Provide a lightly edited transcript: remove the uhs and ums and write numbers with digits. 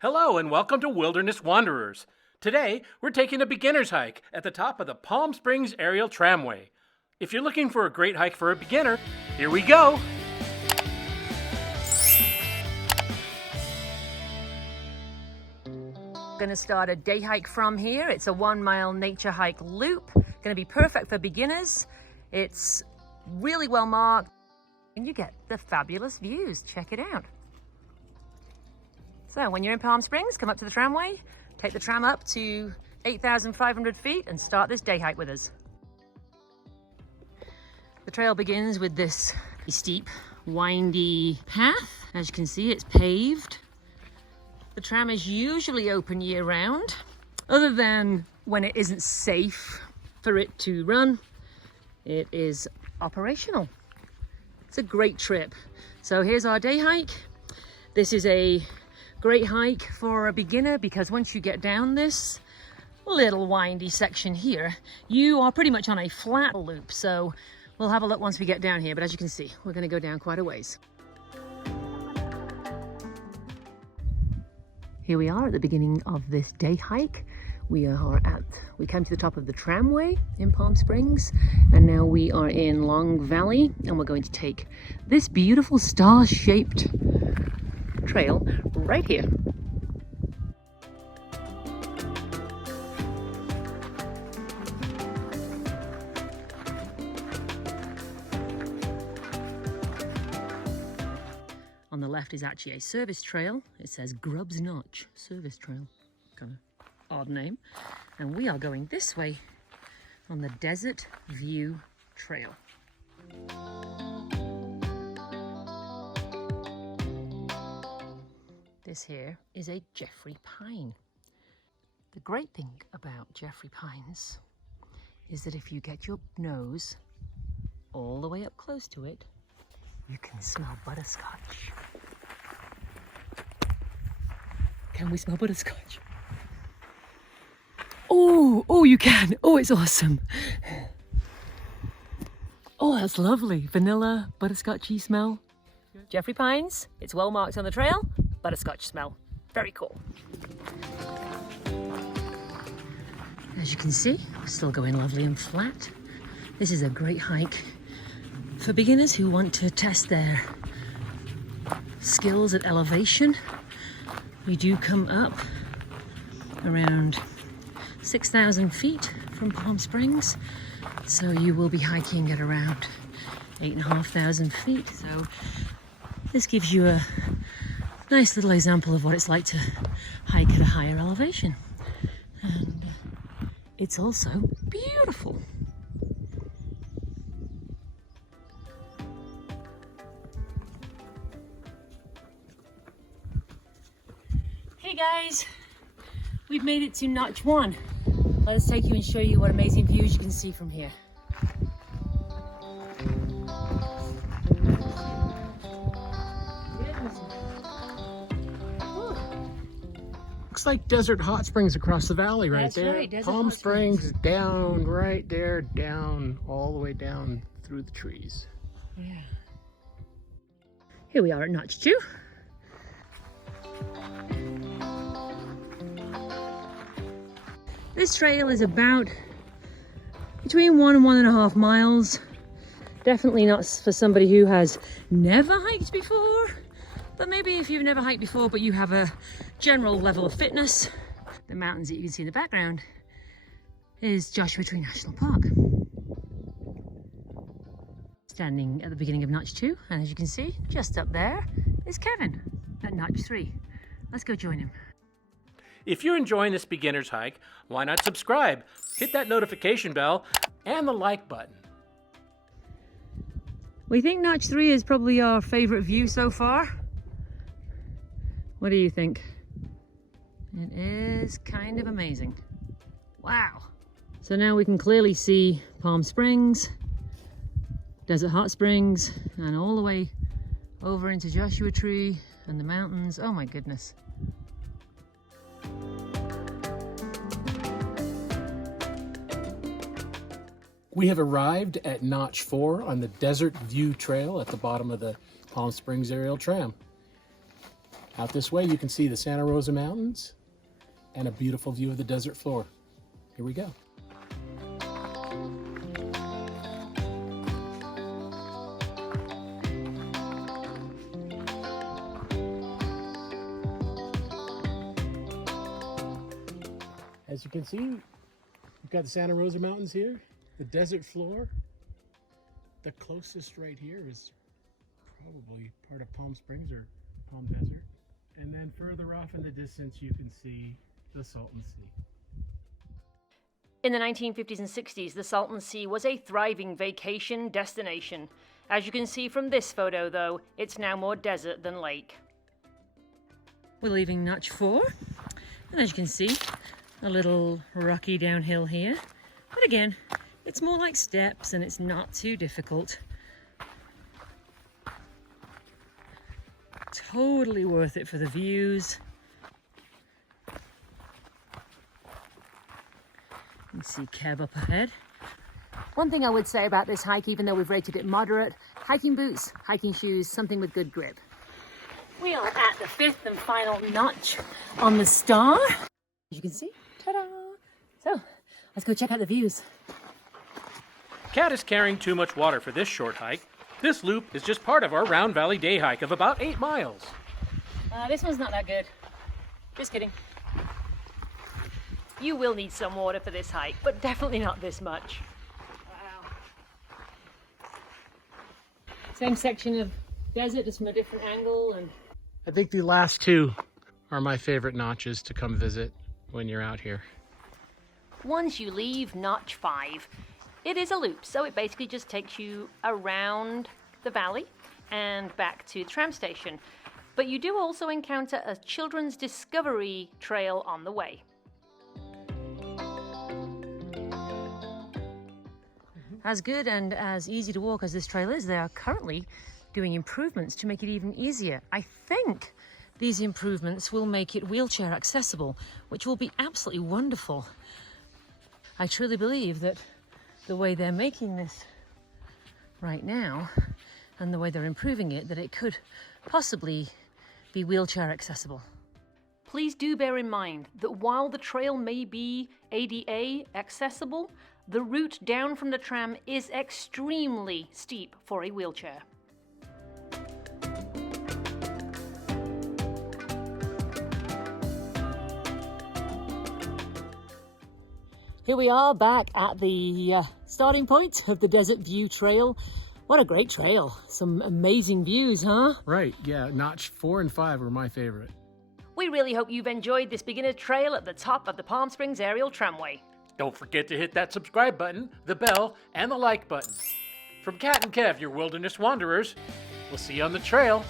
Hello and welcome to Wilderness Wanderers. Today, we're taking a beginner's hike at the top of the Palm Springs Aerial Tramway. If you're looking for a great hike for a beginner, here we go! Going to start a day hike from here. It's a 1 mile nature hike loop. Going to be perfect for beginners. It's really well marked and you get the fabulous views. Check it out. So when you're in Palm Springs, come up to the tramway, take the tram up to 8,500 feet and start this day hike with us. The trail begins with this steep, windy path. As you can see, it's paved. The tram is usually open year round, other than when it isn't safe for it to run. It is operational. It's a great trip. So here's our day hike. This is a great hike for a beginner because once you get down this little windy section here, you are pretty much on a flat loop. So we'll have a look once we get down here, but as you can see, we're going to go down quite a ways. Here we are at the beginning of this day hike. We came to the top of the tramway in Palm Springs, and now we are in Long Valley, and we're going to take this beautiful star-shaped trail right here. On the left is actually a service trail. It says Grubbs Notch Service Trail. Kind of odd name. And we are going this way on the Desert View Trail. This here is a Jeffrey pine. The great thing about Jeffrey pines is that if you get your nose all the way up close to it, you can smell butterscotch. Can we smell butterscotch? Oh, you can. Oh, it's awesome. Oh, that's lovely. Vanilla, butterscotchy smell. Jeffrey pines, it's well marked on the trail. Butterscotch smell. Very cool. As you can see, we're still going lovely and flat. This is a great hike for beginners who want to test their skills at elevation. We do come up around 6,000 feet from Palm Springs, so you will be hiking at around 8,500 feet. So this gives you a nice little example of what it's like to hike at a higher elevation. And it's also beautiful. Hey guys, we've made it to Notch 1. Let us take you and show you what amazing views you can see from here. Looks like desert hot springs across the valley right there. Right, Palm Springs down right there, down all the way down through the trees. Yeah. Here we are at Notch 2. This trail is about between 1 and 1.5 miles. Definitely not for somebody who has never hiked before, but maybe if you've never hiked before but you have a general level of fitness. The mountains that you can see in the background is Joshua Tree National Park. Standing at the beginning of Notch 2, and as you can see, just up there is Kevin at Notch 3. Let's go join him. If you're enjoying this beginner's hike, why not subscribe? Hit that notification bell and the like button. We think Notch 3 is probably our favorite view so far. What do you think? It is kind of amazing. Wow. So now we can clearly see Palm Springs, Desert Hot Springs, and all the way over into Joshua Tree and the mountains. Oh my goodness. We have arrived at Notch 4 on the Desert View Trail at the bottom of the Palm Springs Aerial Tram. Out this way, you can see the Santa Rosa Mountains and a beautiful view of the desert floor. Here we go. As you can see, we've got the Santa Rosa Mountains here, the desert floor. The closest right here is probably part of Palm Springs or Palm Desert. And then further off in the distance, you can see the Salton Sea. In the 1950s and 60s, the Salton Sea was a thriving vacation destination. As you can see from this photo, though, it's now more desert than lake. We're leaving Notch 4, and as you can see, a little rocky downhill here. But again, it's more like steps and it's not too difficult. Totally worth it for the views. You can see Keb up ahead. One thing I would say about this hike, even though we've rated it moderate, hiking boots, hiking shoes, something with good grip. We are at the 5th and final notch on the star. As you can see, ta-da! So, let's go check out the views. Kat is carrying too much water for this short hike. This loop is just part of our Round Valley day hike of about 8 miles. This one's not that good. Just kidding. You will need some water for this hike, but definitely not this much. Wow. Same section of desert, just from a different angle. And I think the last two are my favorite notches to come visit when you're out here. once you leave Notch 5, it is a loop, so it basically just takes you around the valley and back to the tram station. But you do also encounter a children's discovery trail on the way. As good and as easy to walk as this trail is, they are currently doing improvements to make it even easier. I think these improvements will make it wheelchair accessible, which will be absolutely wonderful. I truly believe that the way they're making this right now and the way they're improving it, that it could possibly be wheelchair accessible. Please do bear in mind that while the trail may be ADA accessible, the route down from the tram is extremely steep for a wheelchair. Here we are back at the starting point of the Desert View Trail. What a great trail. Some amazing views, huh? Right, yeah, Notch 4 and 5 were my favorite. We really hope you've enjoyed this beginner trail at the top of the Palm Springs Aerial Tramway. Don't forget to hit that subscribe button, the bell, and the like button. From Kat and Kev, your wilderness wanderers, we'll see you on the trail.